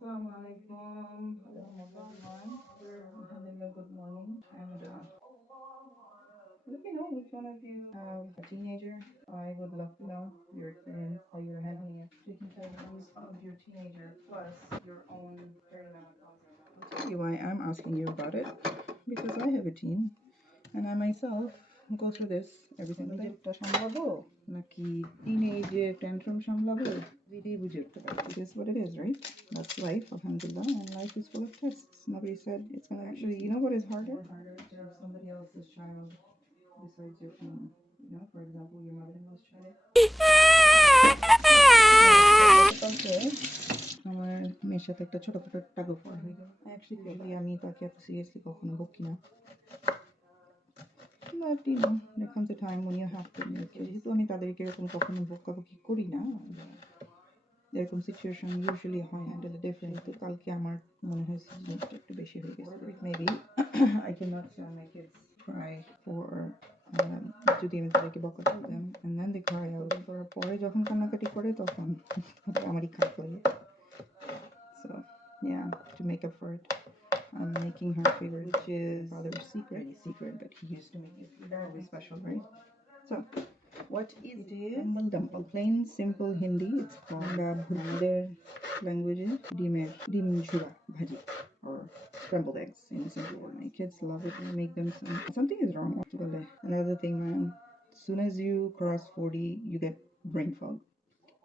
Assalamu alaikum. Everyone. We're having a good morning. And let me know which one of you have a teenager. I would love to know your experience, how you're handling it, taking care of your teenager plus your own perimenopause. I'll tell you why I'm asking you about it. Because I have a teen and I myself go through this every single day. সামলাবো নাকি teenage tantrum সামলাবো যেটাই বুঝে উঠতে পারি. It is what it is, right? That's life, alhamdulillah, and life is full of tests. Nobody said it's gonna actually, you know what is harder? Harder to have somebody else's child besides your own. You know, for example, your mother-in-law's child. Okay. আমার মেয়ের সাথে একটা ছোটখাটো tug of war হয়ে গেল. Actually, আমি তাকে এত সিরিয়াসলি কখনো বকি না. But you know, there comes a time when you have to. যেহেতু আমি তাদেরকে এরকম কখনো বকাবকি করি না, এরকম সিচুয়েশন ইউজুয়ালি হয় হ্যান্ডেল ডিফারেন্ট. তো কালকে আমার মনে হয়েছে জিনিসটা একটু বেশি হয়ে গেছে. Maybe I cannot stand my kids cry for যদি আমি তাদেরকে বকা দিতাম and then they cry out. করার পরে যখন কান্নাকাটি করে তখন আমারই খারাপ লাগে. So yeah, to make up for it, I'm making her favorite, which is father's secret, but he used to make it very special, right? So, what is it? Dumble dumple, plain simple Hindi. It's called their language. Dim chura bhaji, or scrambled eggs in a simple word. My kids love it. I make them something is wrong. Another thing, man. As soon as you cross 40, you get brain fog.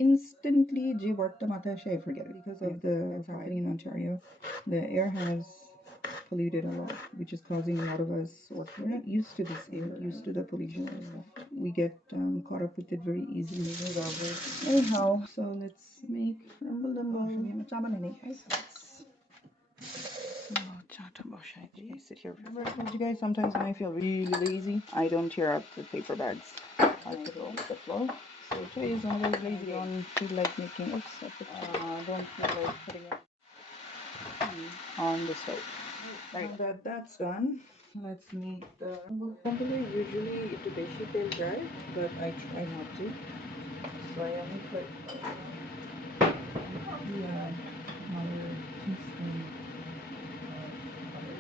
Instantly, যে wordটা মাথায় আসে, I forget it because of the happening in Ontario. The air has polluted a lot, which is causing a lot of us, or we're not used to this air, used to the pollution and stuff. We get caught up with it very easily. Anyhow, so let's make rumble dumble. I sit here. Remember I told you guys sometimes when I feel really lazy, I don't tear up the paper bags. I put it on the floor. So today is one of those lazy. I don't feel like making. Oops, I don't feel like putting it on the stove. Right. Now that that's done, let's make the crumbly. Usually to beshi tel jay, but I try not to. So I only put another teaspoon of butter.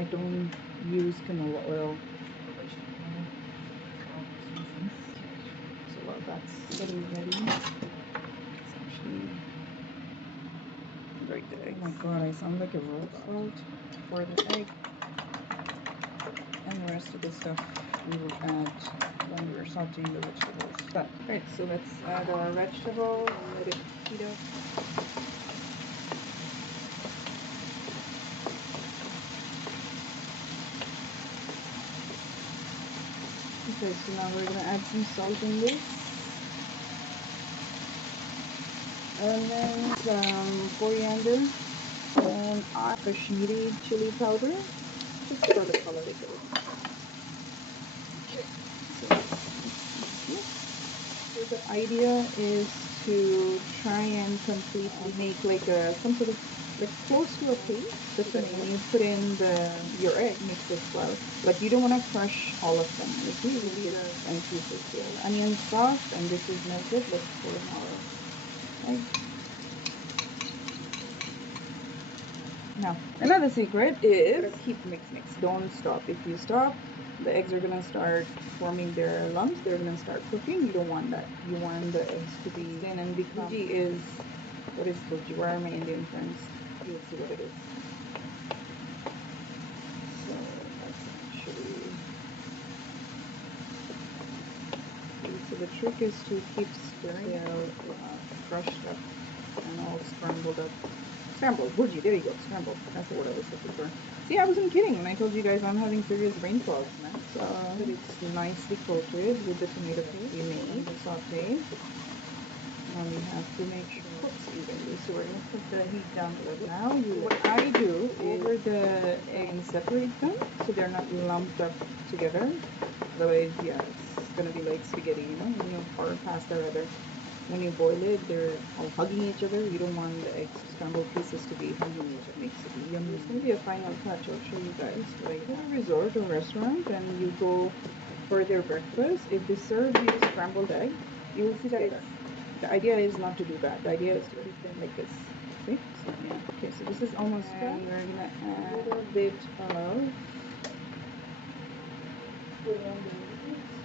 I don't use canola oil for vegetable oil for obvious reasons. So while that's getting ready, it's actually right there. Oh my god, I sound like a robot. Salt for the egg. And the rest of the stuff we will add when we're sauteing the vegetables. Done. Right, so let's add our vegetables, let it heat up. Okay, so now we're gonna add some salt in this. And then some coriander and Kashmiri chili powder, just for the color of it. So the idea is to try and completely make like some sort of like close to a paste. But then when you put in your egg, mix it well. But you don't want to crush all of them. Like you leave it in pieces here. Onion soft, and this is melted. Let's put in our egg. Now, another secret is keep mix. Don't stop. If you stop, the eggs are gonna start forming their lumps. They're gonna start cooking. You don't want that. You want the eggs to be thin and become. Bhuji is what is bhuji? Where are my Indian friends? You'll see what it is. So that's actually. So the trick is to keep stirring. They're crushed up and all scrambled up. Scrambled, bhuji, there you go, scrambled. That's the word I was looking for. See, I wasn't kidding when I told you guys I'm having serious brain fog, man. So it's nicely coated with the tomato paste we made, the saute. Now we have to make sure it cooks evenly. So we're going to put the heat down to it. Now what I do over the egg and separate them so they're not lumped up together. Otherwise, yeah, it's going to be like spaghetti, you know, or pasta rather. When you boil it, they're all hugging each other. You don't want the eggs scrambled pieces to be hugging each other. Makes it yummy. It's going to be a final touch. I'll show you guys. Like at a resort or restaurant and you go for their breakfast, if they serve you scrambled egg, you will see that it's The idea is not to do that. The idea is to keep them like this. See? So yeah. Okay, so this is almost done. We're gonna add a little bit of coriander leaves.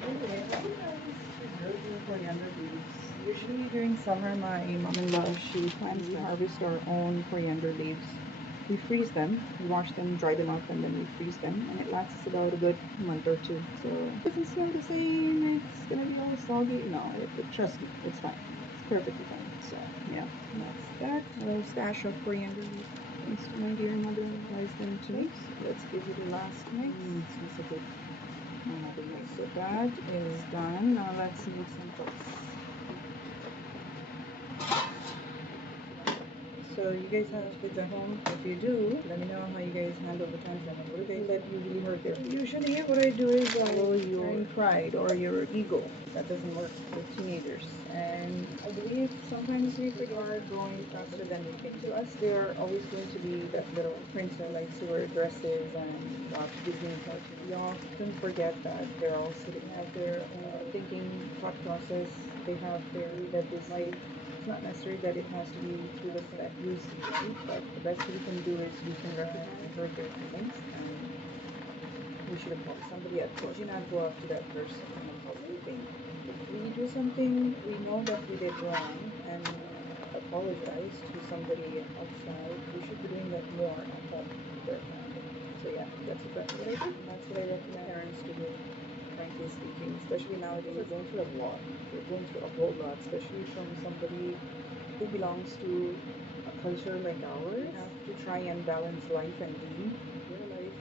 By the way, how do you guys preserve your coriander leaves? Usually during summer, my mom-in-law, she plants to harvest our own coriander leaves. We freeze them, we wash them, dry them up, and then we freeze them, and it lasts us about a good month or two. So it doesn't smell the same, it's gonna be all soggy. No, trust me, it's fine. It's perfectly fine. So yeah, that's that. A little stash of coriander leaves. Thanks to my dear mother, who buys them to me. So let's give it a last mix. Smells so good. Okay, so that is done. Now let's make some toast. So you guys have kids at home? If you do, let me know how you guys handle the tantrum and what do they that usually hurt their feelings. Usually what I do is I follow your pride or your ego. That doesn't work with teenagers. And I believe sometimes we forget are growing faster than we think. To us, they're always going to be that little princess who likes to wear dresses and watch Disney cartoons. We often forget that they're all sitting out there thinking thought process. They have their that is life. It's not necessary that it has to be through the that you see, right? But the best we can do is we can recognize and hurt their feelings, and we should apologize. Somebody at work. Do not go up to that person and apologize. If we do something we know that we did wrong and apologize to somebody outside, we should be doing that more at home with our family. So yeah, that's exactly what I do. And that's what I recommend parents to do, frankly speaking, especially nowadays. They're going through a lot. They're going through a whole lot, especially from somebody who belongs to a culture like ours. You have to try and balance life and deen. Their life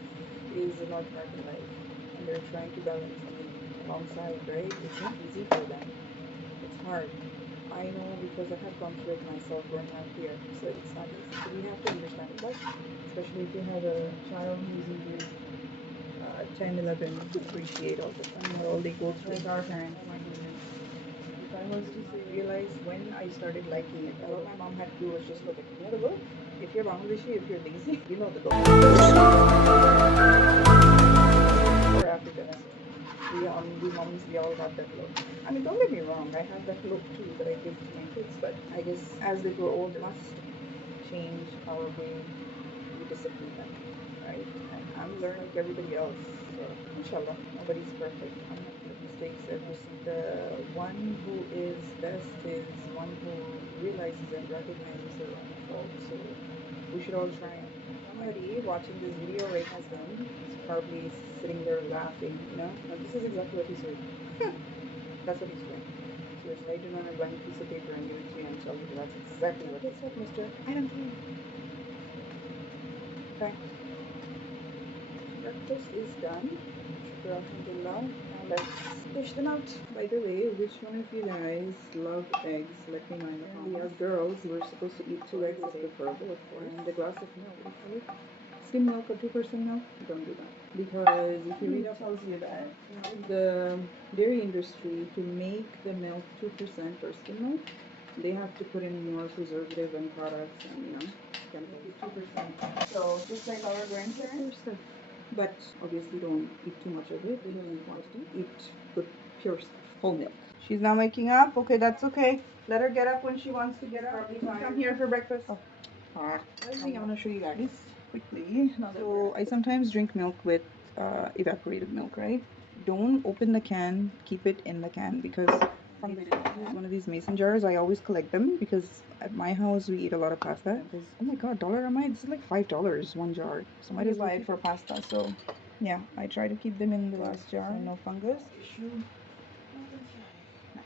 is a North American life, and they're trying to balance deen alongside, right? It's not easy for them. It's hard. I know because I have gone through it myself growing up here, so it's not easy. So we have to understand it, but especially if you have a child who's in grade 10, 11, to appreciate all the time, all they go through. Like our parents, oh my goodness. If I was to say, realize when I started liking it, all my mom had to do was just look at me. You know the look? If you're Bangladeshi, if you're lazy, you know the look. We're Africans. We moms, we all have that look. I mean, don't get me wrong, I have that look too that I give to my kids, but I guess as they grow older, must change our way we discipline them, right? And I'm learning like everybody else. So, inshallah, nobody's perfect. I'm not making mistakes every single. The one who is best is one who realizes and recognizes their own fault. So, we should all try. Somebody watching this video, right, husband, is probably sitting there laughing, you know? Now, this is exactly what he's doing. That's what he's doing. So, just write it on a blank piece of paper and give it to me and tell you that's exactly what he's doing. Mister, I don't care. Okay. Breakfast is done. Shukra, alhamdulillah. Now let's dish them out. By the way, which one of you guys love eggs? Let me know in the comments. As girls, we're supposed to eat 2 eggs is preferable, of course. And a glass of milk. What do you call it? Skim milk or 2% milk? Don't do that. Because if you read, it tells you that the dairy industry, to make the milk 2% or skim milk, they have to put in more preservative and products and, chemicals. 2%. So just like our grandparents, but obviously don't eat too much of it. They don't eat quantity. Eat good pure stuff, whole milk. She's now waking up. Okay, that's okay. Let her get up when she wants to get up. Come here for breakfast. Oh. Another thing I want to show you guys quickly. So I sometimes drink milk with evaporated milk, right? Don't open the can. Keep it in the can because from use one of these mason jars. I always collect them because at my house we eat a lot of pasta. Because oh my god, dollar am I? This is like $5 one jar. So might as well buy it for pasta. So yeah, I try to keep them in the glass jar. So no fungus. Issue. Nice.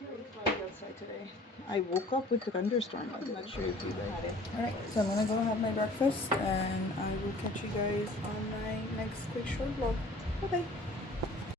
Very cloudy outside today. I woke up with the thunderstorm. I'm not sure if you guys had it. Alright, so I'm gonna go have my breakfast and I will catch you guys on my next quick short vlog. Bye bye.